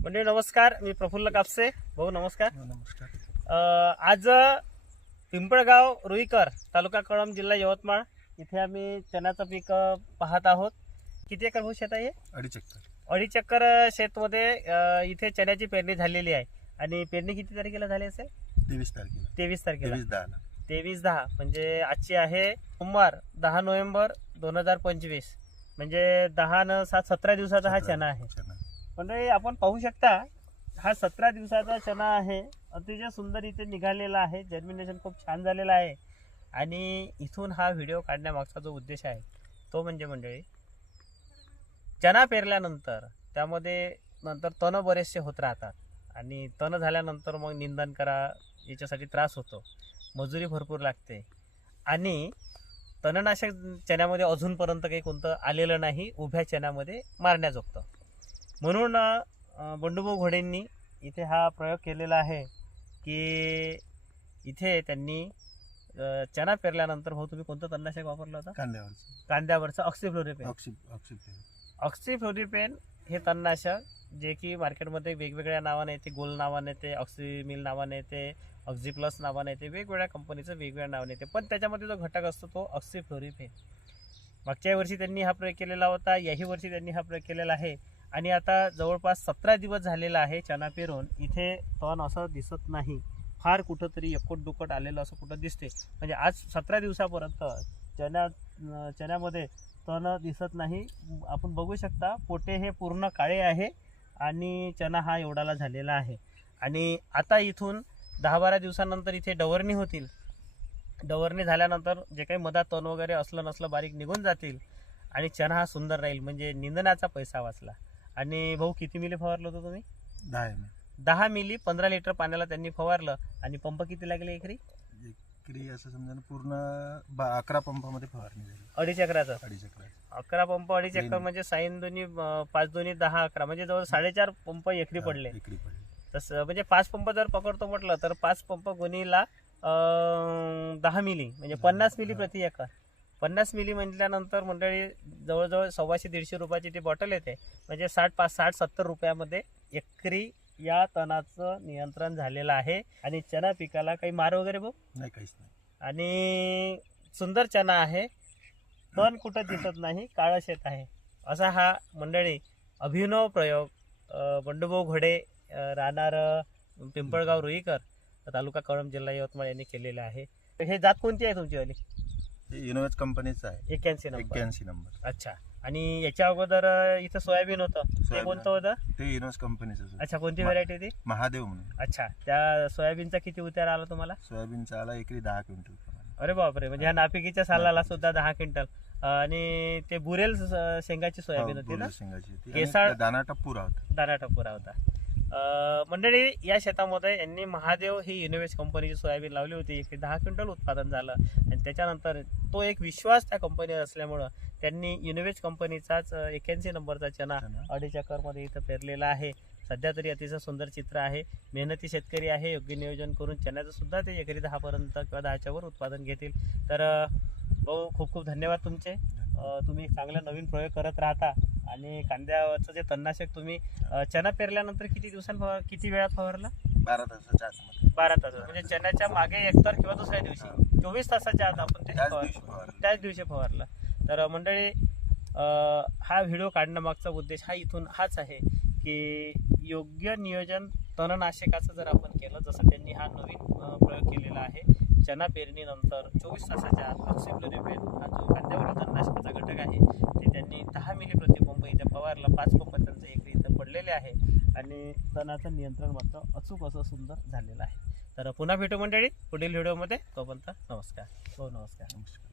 म्हणजे नमस्कार. मी प्रफुल्ल कापसे. भाऊ नमस्कार. नमस्कार. अ, आज पिंपळगाव रुईकर तालुका कळंब जिल्हा यवतमाळ इथे आम्ही चण्याचं पीक पाहत आहोत. किती एकर भाऊ शेत आहे हे? अडीच एकर. अडीच एकर शेतमध्ये इथे चण्याची पेरणी झालेली आहे. आणि पेरणी किती तारखेला झाली असेल? तेवीस तारखेला. तेवीस तारखेला. तेवीस दहा. म्हणजे आजची आहे सोमवार दहा नोव्हेंबर दोन हजार पंचवीस. म्हणजे दहा न सात सतरा दिवसाचा हा चणा आहे. म्हणजे आपण पाहू शकता हा सतरा दिवसाचा चणा आहे. अतिशय सुंदर इथे निघालेला आहे. जर्मिनेशन खूप छान झालेलं आहे. आणि इथून हा व्हिडिओ काढण्यामागचा जो उद्देश आहे तो म्हणजे मंडळी चणा पेरल्यानंतर त्यामध्ये नंतर तण बरेचसे होत राहतात. आणि तण झाल्यानंतर मग निंदन करा याच्यासाठी त्रास होतो. मजुरी भरपूर लागते. आणि तणनाशक चण्यामध्ये अजूनपर्यंत काही कोणतं आलेलं नाही उभ्या चण्यामध्ये मारण्याजोगतं. म्हणून बंडूभाऊ घोडेंनी इथे हा प्रयोग केलेला आहे की इथे त्यांनी चणा पेरल्यानंतर भाऊ तुम्ही कोणतं तणनाशक वापरलं होतं? कांद्यावरचं. कांद्यावरचं ऑक्सिफ्लोरिपेन ऑक्सी ऑक्सिफेन ऑक्सिफ्लोरिपेन हे तणनाशक जे की मार्केटमध्ये वेगवेगळ्या नावाने येते गोल नावाने येते ऑक्सिमिल नावाने येते ऑक्झी प्लस नावाने येते वेगवेगळ्या कंपनीचं वेगवेगळ्या नावाने येते. पण त्याच्यामध्ये जो घटक असतो तो ऑक्सिफ्लोरिपेन मागच्या वर्षी त्यांनी हा प्रयोग केलेला होता याही वर्षी त्यांनी हा प्रयोग केलेला आहे. आणि आता जवळपास सतरा दिवस झालेला आहे चना पेरून. इथे तण असं दिसत नाही. फार कुठंतरी एकट दुकट आलेलं असं कुठं दिसते. म्हणजे आज सतरा दिवसापर्यंत चण्या चण्यामध्ये तण दिसत नाही. आपण बघू शकता पोटे हे पूर्ण काळे आहे आणि चना हा एवढाला झालेला आहे. आणि आता इथून दहा बारा दिवसानंतर इथे डवरणी होतील. डवरणी झाल्यानंतर जे काही मधात तण वगैरे असलं नसलं बारीक निघून जातील आणि चना हा सुंदर राहील. म्हणजे निंदनाचा पैसा वाचला. आणि भाऊ किती मिली फवारलं होतं तुम्ही? दहा एम दहा मिली पंधरा लिटर पाण्याला त्यांनी फवारलं आणि पंप किती लागले एकरी? एकरी असं समजा ना पूर्ण बा अकरा पंपामध्ये फवारणी झाली. अडीच एकराचं? अडीच एकर अकरा पंप अडीच एकर. म्हणजे साईन दोन्ही अं, पाच दोन्ही दहा अकरा. म्हणजे जवळ साडेचार पंप एकरी पडले. एकरी पडले. तसं म्हणजे पाच पंप जर पकडतो म्हटलं तर पाच पंप अं, दहा मिली. म्हणजे पन्नास मिली प्रति एकर. पन्नास मिली म्हटल्यानंतर मंडळी जवळजवळ सव्वाशे दीडशे रुपयाची ती बॉटल येते. म्हणजे साठ पाच साठ सत्तर रुपयामध्ये एकरी या तणाचं नियंत्रण झालेलं आहे. आणि चना पिकाला काही मार वगैरे भाऊ नाही काहीच नाही. आणि सुंदर चना आहे. तण कुठं दिसत नाही काळं शेत आहे. असा हा मंडळी अभिनव प्रयोग बंडूभाऊ घोडे राहणार पिंपळगाव रुईकर तालुका कळंब जिल्हा यवतमाळ यांनी केलेले आहे. हे जात कोणती आहे तुमची वाली? इनोवेज कंपनीचं आहे. एक्क्याऐंशी नंबर. एक्क्याऐंशी नंबर. अच्छा. आणि याच्या अगोदर अ, इथं सोयाबीन होतं. ते सोयाबीन. कोणतं होतं? ते इनोवेज कंपनीचं. अच्छा कोणती मा- व्हरायटी होती? महादेव म्हणून. अच्छा. त्या सोयाबीनचा किती उतार आला तुम्हाला? सोयाबीनचा आला एकरी दहा क्विंटल प्रमाणे. अरे बापरे. म्हणजे ह्या नापिकीच्या सालाला सुद्धा दहा क्विंटल. आणि ते बुरेल स- शेंगाची सोयाबीन हो, होती ना? शेंगाची होती. केसाळ- दाना टप्पूरा होता. दाना टपुरा होता. मंडळी या शेतामध्ये यांनी महादेव ही युनिव्हर्स कंपनीची सोयाबीन लावली होती. एक दहा क्विंटल उत्पादन झालं. आणि त्याच्यानंतर तो एक विश्वास त्या कंपनीवर असल्यामुळं त्यांनी युनिव्हर्स कंपनीचाच एक्याऐंशी नंबरचा चना. अडीच एकरमध्ये इथं पेरलेला आहे. सध्या तरी अतिशय सुंदर चित्र आहे. मेहनती शेतकरी आहे. योग्य नियोजन करून चण्याचं सुद्धा ते एकरी दहापर्यंत किंवा दहाच्या वर उत्पादन घेतील. तर भाऊ खूप खूप धन्यवाद तुमचे. तुम्ही चांगला नवीन प्रयोग करत राहता. आणि कांद्यावरचं जे तणनाशक तुम्ही अं, चना पेरल्यानंतर किती दिवसांत फवार किती वेळात फवारला? बारा तासाच्या आतमध्ये. बारा तास म्हणजे चण्याच्या मागे एकतर किंवा दुसऱ्या दिवशी. चोवीस तासाच्या आत आपण ते त्याच दिवशी फवारलं. त्याच दिवशी फवारलं. तर मंडळी अं, हा व्हिडिओ काढण्यामागचा उद्देश हा इथून हाच आहे की योग्य नियोजन तणनाशकाचं जर आपण केलं जसं त्यांनी हा नवीन अं, प्रयोग केलेला आहे चना पेरणीनंतर चोवीस तासाच्या आत ऑक्सिफ्लोरिपेन हा जो कांद्यावरील तणनाशकाचा घटक आहे ते त्यांनी दहा मिली प्रतिपंप इथे फवारला पाच पंप त्यांचं एकरी इथं पडलेले आहे आणि तणाचं नियंत्रण मात्र अचूक असं सुंदर झालेलं आहे. तर पुन्हा भेटू मंडळी पुढील व्हिडिओमध्ये. तोपर्यंत नमस्कार. हो नमस्कार. नमस्कार.